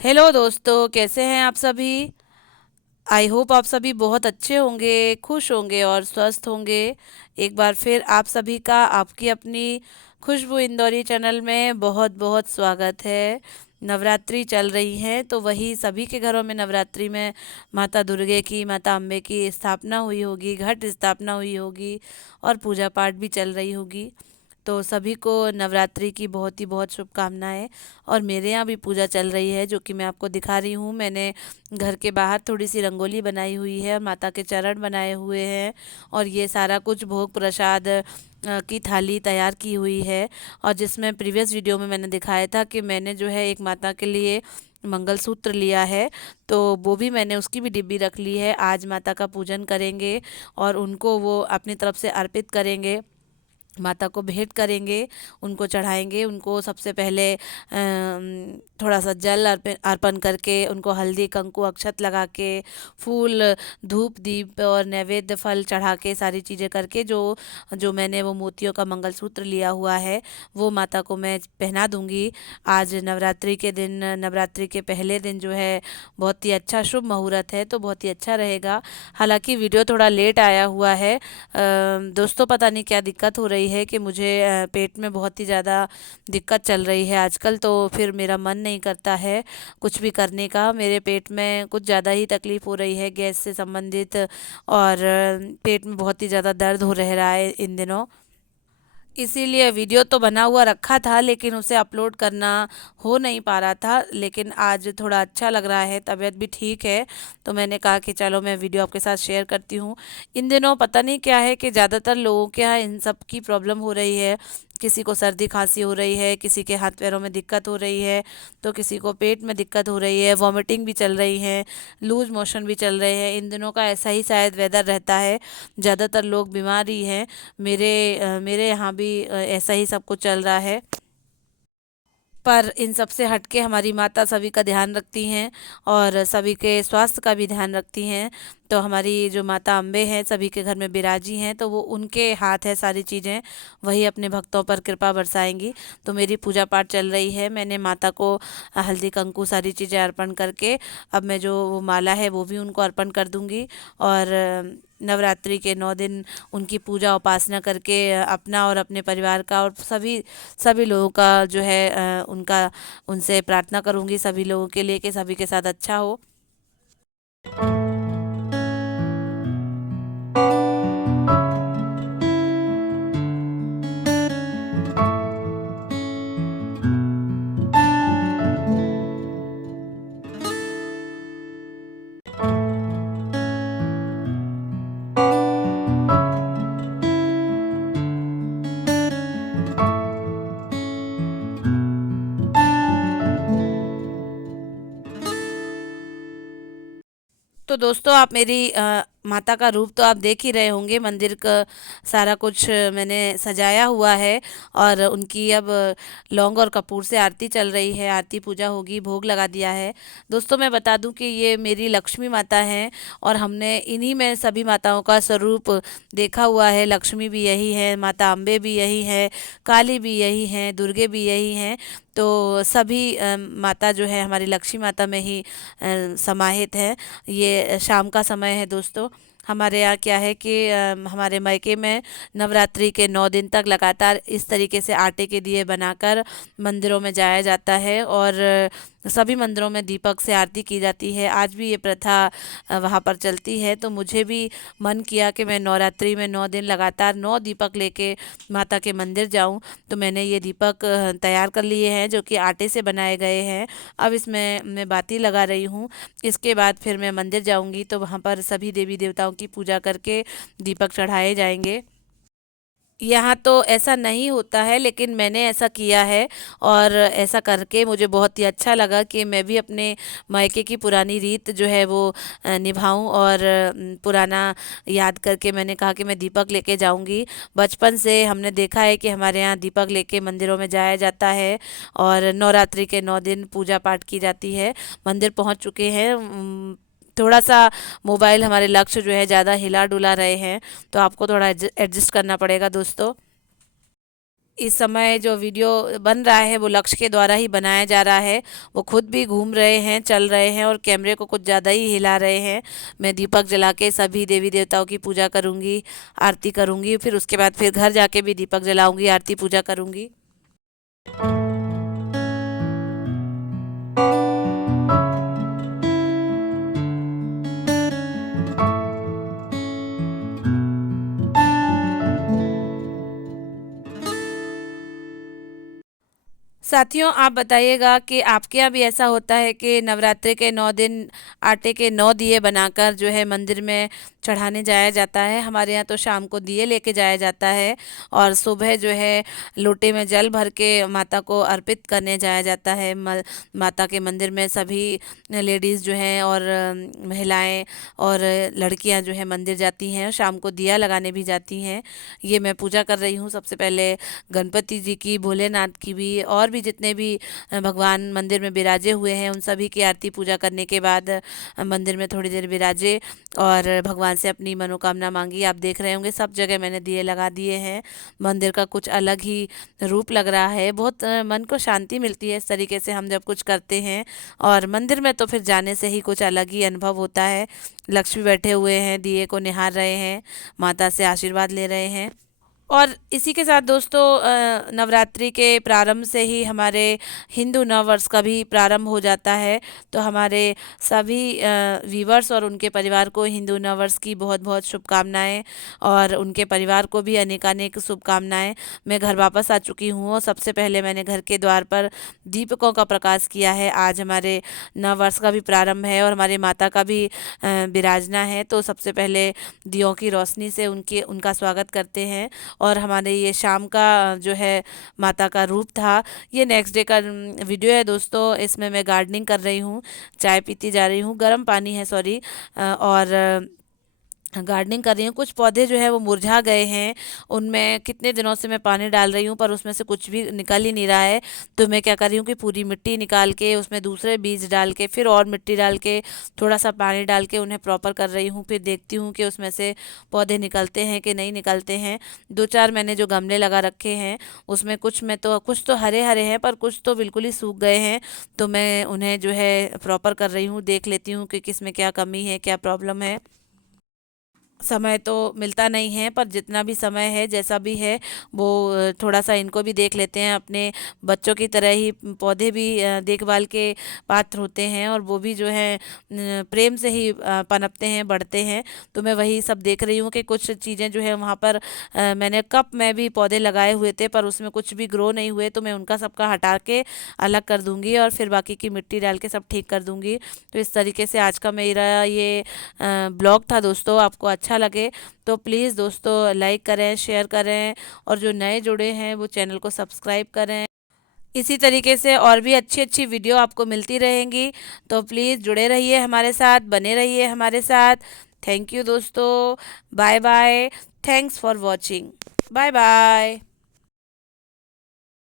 Hello दोस्तों, कैसे हैं आप सभी। आई होप आप सभी बहुत अच्छे होंगे, खुश होंगे और स्वस्थ होंगे। एक बार फिर आप सभी का आपकी अपनी खुशबू इंदौरी चैनल में बहुत बहुत स्वागत है। नवरात्रि चल रही है तो वही सभी के घरों में नवरात्रि में माता दुर्गे की, माता अम्बे की स्थापना हुई होगी, घट स्थापना हुई होगी और पूजा पाठ भी चल रही होगी। तो सभी को नवरात्रि की बहुत ही बहुत शुभकामनाएं। और मेरे यहाँ भी पूजा चल रही है जो कि मैं आपको दिखा रही हूँ। मैंने घर के बाहर थोड़ी सी रंगोली बनाई हुई है और माता के चरण बनाए हुए हैं। और ये सारा कुछ भोग प्रसाद की थाली तैयार की हुई है। और जिसमें प्रीवियस वीडियो में मैंने दिखाया था कि मैंने जो है एक माता के लिए मंगलसूत्र लिया है, तो वो भी मैंने उसकी भी डिब्बी रख ली है। आज माता का पूजन करेंगे और उनको वो अपनी तरफ से अर्पित करेंगे, माता को भेंट करेंगे, उनको चढ़ाएंगे। उनको सबसे पहले थोड़ा सा जल अर्पण अर्पण करके, उनको हल्दी कुंकु अक्षत लगा के, फूल धूप दीप और नैवेद्य फल चढ़ा के, सारी चीज़ें करके जो जो मैंने वो मोतियों का मंगलसूत्र लिया हुआ है वो माता को मैं पहना दूंगी। आज नवरात्रि के दिन, नवरात्रि के पहले दिन जो है बहुत ही अच्छा शुभ मुहूर्त है, तो बहुत ही अच्छा रहेगा। हालांकि वीडियो थोड़ा लेट आया हुआ है दोस्तों, पता नहीं क्या दिक्कत हो रही है कि मुझे पेट में बहुत ही ज़्यादा दिक्कत चल रही है आजकल। तो फिर मेरा मन नहीं करता है कुछ भी करने का। मेरे पेट में कुछ ज़्यादा ही तकलीफ़ हो रही है, गैस से संबंधित। और पेट में बहुत ही ज़्यादा दर्द हो रह रहा है इन दिनों। इसीलिए वीडियो तो बना हुआ रखा था लेकिन उसे अपलोड करना हो नहीं पा रहा था। लेकिन आज थोड़ा अच्छा लग रहा है, तबीयत भी ठीक है, तो मैंने कहा कि चलो मैं वीडियो आपके साथ शेयर करती हूँ। इन दिनों पता नहीं क्या है कि ज़्यादातर लोगों के यहाँ इन सब की प्रॉब्लम हो रही है। किसी को सर्दी खांसी हो रही है, किसी के हाथ पैरों में दिक्कत हो रही है, तो किसी को पेट में दिक्कत हो रही है, वॉमिटिंग भी चल रही है, लूज मोशन भी चल रहे हैं। इन दिनों का ऐसा ही शायद वेदर रहता है, ज़्यादातर लोग बीमार ही हैं। मेरे यहाँ भी ऐसा ही सब कुछ चल रहा है। पर इन सब से हट के हमारी माता सभी का ध्यान रखती हैं और सभी के स्वास्थ्य का भी ध्यान रखती हैं। तो हमारी जो माता अम्बे हैं सभी के घर में बिराजी हैं, तो वो उनके हाथ है सारी चीज़ें, वही अपने भक्तों पर कृपा बरसाएंगी। तो मेरी पूजा पाठ चल रही है। मैंने माता को हल्दी कंकु सारी चीज़ें अर्पण करके अब मैं जो वो माला है वो भी उनको अर्पण कर दूंगी। और नवरात्रि के 9 दिन उनकी पूजा उपासना करके अपना और अपने परिवार का और सभी सभी लोगों का जो है उनका उनसे प्रार्थना करूंगी सभी लोगों के लिए कि सभी के साथ अच्छा हो। तो दोस्तों, आप मेरी माता का रूप तो आप देख ही रहे होंगे। मंदिर का सारा कुछ मैंने सजाया हुआ है और उनकी अब लौंग और कपूर से आरती चल रही है, आरती पूजा होगी, भोग लगा दिया है। दोस्तों, मैं बता दूं कि ये मेरी लक्ष्मी माता हैं और हमने इन्हीं में सभी माताओं का स्वरूप देखा हुआ है। लक्ष्मी भी यही है, माता अम्बे भी यही है, काली भी यही हैं, दुर्गे भी यही हैं। तो सभी माता जो है हमारी लक्ष्मी माता में ही समाहित है। ये शाम का समय है दोस्तों। हमारे यहाँ क्या है कि हमारे मायके में नवरात्रि के 9 दिन तक लगातार इस तरीके से आटे के दिए बनाकर मंदिरों में जाया जाता है और सभी मंदिरों में दीपक से आरती की जाती है। आज भी ये प्रथा वहाँ पर चलती है। तो मुझे भी मन किया कि मैं नवरात्रि में 9 दिन लगातार 9 दीपक लेके माता के मंदिर जाऊँ। तो मैंने ये दीपक तैयार कर लिए हैं जो कि आटे से बनाए गए हैं। अब इसमें मैं बाती लगा रही हूँ। इसके बाद फिर मैं मंदिर जाऊंगी तो वहाँ पर सभी देवी देवताओं की पूजा करके दीपक चढ़ाए जाएंगे। यहाँ तो ऐसा नहीं होता है लेकिन मैंने ऐसा किया है और ऐसा करके मुझे बहुत ही अच्छा लगा कि मैं भी अपने मायके की पुरानी रीत जो है वो निभाऊं। और पुराना याद करके मैंने कहा कि मैं दीपक लेके जाऊंगी। बचपन से हमने देखा है कि हमारे यहाँ दीपक लेके मंदिरों में जाया जाता है और नवरात्रि के 9 दिन पूजा पाठ की जाती है। मंदिर पहुँच चुके हैं। थोड़ा सा मोबाइल हमारे लक्ष्य जो है ज़्यादा हिला डुला रहे हैं, तो आपको थोड़ा एडजस्ट करना पड़ेगा दोस्तों। इस समय जो वीडियो बन रहा है वो लक्ष्य के द्वारा ही बनाया जा रहा है। वो खुद भी घूम रहे हैं, चल रहे हैं और कैमरे को कुछ ज़्यादा ही हिला रहे हैं। मैं दीपक जला के सभी देवी देवताओं की पूजा करूँगी, आरती करूँगी, फिर उसके बाद फिर घर जाके भी दीपक जलाऊँगी, आरती पूजा करूँगी। साथियों, आप बताइएगा कि आपके यहाँ भी ऐसा होता है कि नवरात्रि के 9 दिन आटे के 9 दिए बनाकर जो है मंदिर में चढ़ाने जाया जाता है। हमारे यहाँ तो शाम को दिए लेके जाया जाता है और सुबह जो है लोटे में जल भर के माता को अर्पित करने जाया जाता है। माता के मंदिर में सभी लेडीज़ जो हैं और महिलाएं और लड़कियां जो है मंदिर जाती हैं, शाम को दिया लगाने भी जाती हैं। ये मैं पूजा कर रही हूँ सबसे पहले गणपति जी की, भोलेनाथ की भी, और भी जितने भी भगवान मंदिर में विराजे हुए हैं उन सभी की आरती पूजा करने के बाद मंदिर में थोड़ी देर विराजे और भगवान से अपनी मनोकामना मांगी। आप देख रहे होंगे सब जगह मैंने दिए लगा दिए हैं। मंदिर का कुछ अलग ही रूप लग रहा है। बहुत मन को शांति मिलती है इस तरीके से हम जब कुछ करते हैं। और मंदिर में तो फिर जाने से ही कुछ अलग ही अनुभव होता है। लक्ष्मी बैठे हुए हैं, दिए को निहार रहे हैं, माता से आशीर्वाद ले रहे हैं। और इसी के साथ दोस्तों नवरात्रि के प्रारंभ से ही हमारे हिंदू नववर्ष का भी प्रारंभ हो जाता है। तो हमारे सभी वीवर्स और उनके परिवार को हिंदू नववर्ष की बहुत बहुत शुभकामनाएं और उनके परिवार को भी अनेकानेक शुभकामनाएं। मैं घर वापस आ चुकी हूँ और सबसे पहले मैंने घर के द्वार पर दीपकों का प्रकाश किया है। आज हमारे नववर्ष का भी प्रारंभ है और हमारी माता का भी विराजना है। तो सबसे पहले दियों की रोशनी से उनका स्वागत करते हैं। और हमारे ये शाम का जो है माता का रूप था। ये नेक्स्ट डे का वीडियो है दोस्तों। इसमें मैं गार्डनिंग कर रही हूँ, चाय पीती जा रही हूँ, गर्म पानी है सॉरी। और गार्डनिंग कर रही हूँ। कुछ पौधे जो है वो मुरझा गए हैं, उनमें कितने दिनों से मैं पानी डाल रही हूँ पर उसमें से कुछ भी निकल ही नहीं रहा है। तो मैं क्या कर रही हूँ कि पूरी मिट्टी निकाल के उसमें दूसरे बीज डाल के फिर और मिट्टी डाल के थोड़ा सा पानी डाल के उन्हें प्रॉपर कर रही हूँ। फिर देखती हूँ कि उसमें से पौधे निकलते हैं कि नहीं निकलते हैं। 2-4 मैंने जो गमले लगा रखे हैं उसमें कुछ तो हरे हरे हैं पर कुछ तो बिल्कुल ही सूख गए हैं। तो मैं उन्हें जो है प्रॉपर कर रही हूँ, देख लेती हूँ कि किस में क्या कमी है, क्या प्रॉब्लम है। समय तो मिलता नहीं है पर जितना भी समय है जैसा भी है वो थोड़ा सा इनको भी देख लेते हैं। अपने बच्चों की तरह ही पौधे भी देखभाल के पात्र होते हैं और वो भी जो है प्रेम से ही पनपते हैं, बढ़ते हैं। तो मैं वही सब देख रही हूँ कि कुछ चीज़ें जो है वहाँ पर मैंने कप में भी पौधे लगाए हुए थे पर उसमें कुछ भी ग्रो नहीं हुए। तो मैं उनका सबका हटा के अलग कर दूंगी और फिर बाकी की मिट्टी डाल के सब ठीक कर दूंगी। तो इस तरीके से आज का मेरा ये ब्लॉग था दोस्तों। आपको अच्छा लगे तो प्लीज़ दोस्तों लाइक करें, शेयर करें और जो नए जुड़े हैं वो चैनल को सब्सक्राइब करें। इसी तरीके से और भी अच्छी अच्छी वीडियो आपको मिलती रहेंगी। तो प्लीज़ जुड़े रहिए हमारे साथ, बने रहिए हमारे साथ। थैंक यू दोस्तों। Bye bye. Thanks for watching. Bye bye.